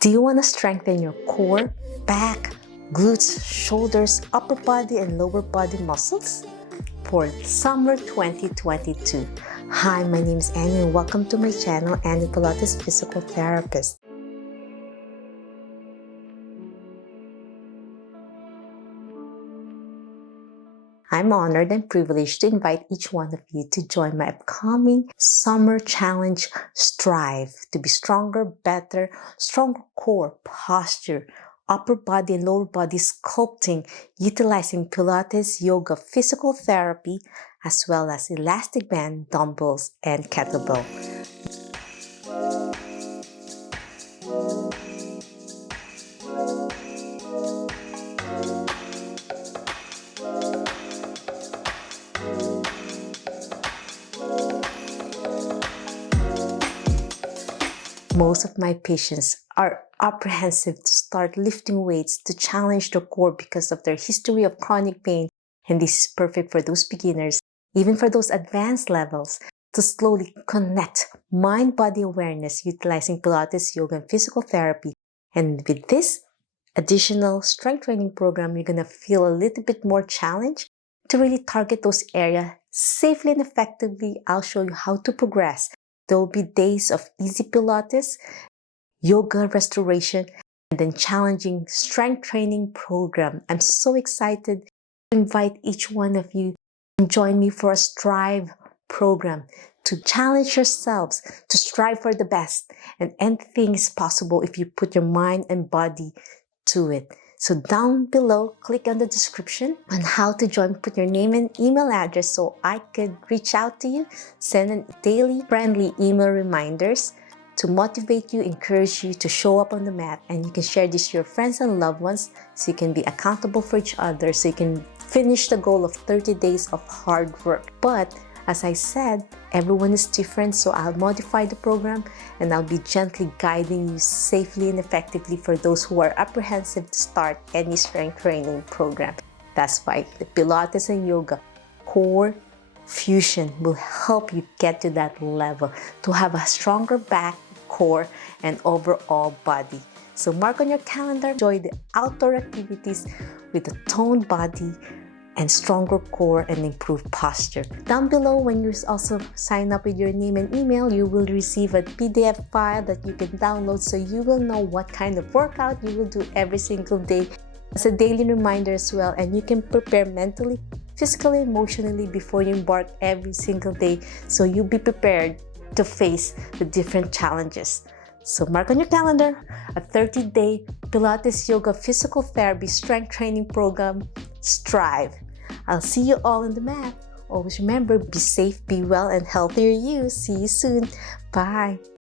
Do you want to strengthen your core, back, glutes, shoulders, upper body, and lower body muscles? For summer 2022. Hi, my name is Annie and welcome to my channel, Annie Pilates Physical Therapist. I'm honored and privileged to invite each one of you to join my upcoming summer challenge, Strive, to be stronger, better, stronger core, posture, upper body and lower body sculpting, utilizing Pilates, yoga, physical therapy, as well as elastic band, dumbbells, and kettlebell. Most of my patients are apprehensive to start lifting weights to challenge the core because of their history of chronic pain, and this is perfect for those beginners, even for those advanced levels, to slowly connect mind-body awareness utilizing Pilates, yoga, and physical therapy. And with this additional strength training program, you're going to feel a little bit more challenged to really target those areas safely and effectively. I'll show you how to progress. There will be days of easy Pilates, yoga restoration, and then challenging strength training program. I'm so excited to invite each one of you to join me for a Strive program to challenge yourselves to strive for the best. And anything is possible if you put your mind and body to it. So down below, click on the description on how to join. Put your name and email address so I could reach out to you, send daily friendly email reminders to motivate you, encourage you to show up on the mat. And you can share this to your friends and loved ones so you can be accountable for each other, so you can finish the goal of 30 days of hard work. But as I said, everyone is different, so I'll modify the program and I'll be gently guiding you safely and effectively for those who are apprehensive to start any strength training program. That's why the Pilates and Yoga Core Fusion will help you get to that level, to have a stronger back, core, and overall body. So mark on your calendar, enjoy the outdoor activities with a toned body and stronger core and improved posture. Down below, when you also sign up with your name and email, you will receive a PDF file that you can download so you will know what kind of workout you will do every single day as a daily reminder as well, and you can prepare mentally, physically, emotionally before you embark every single day so you'll be prepared to face the different challenges. So mark on your calendar a 30-day Pilates, yoga, physical therapy, strength training program, Strive. I'll see you all on the mat. Always remember, be safe, be well, and healthier you. See you soon. Bye.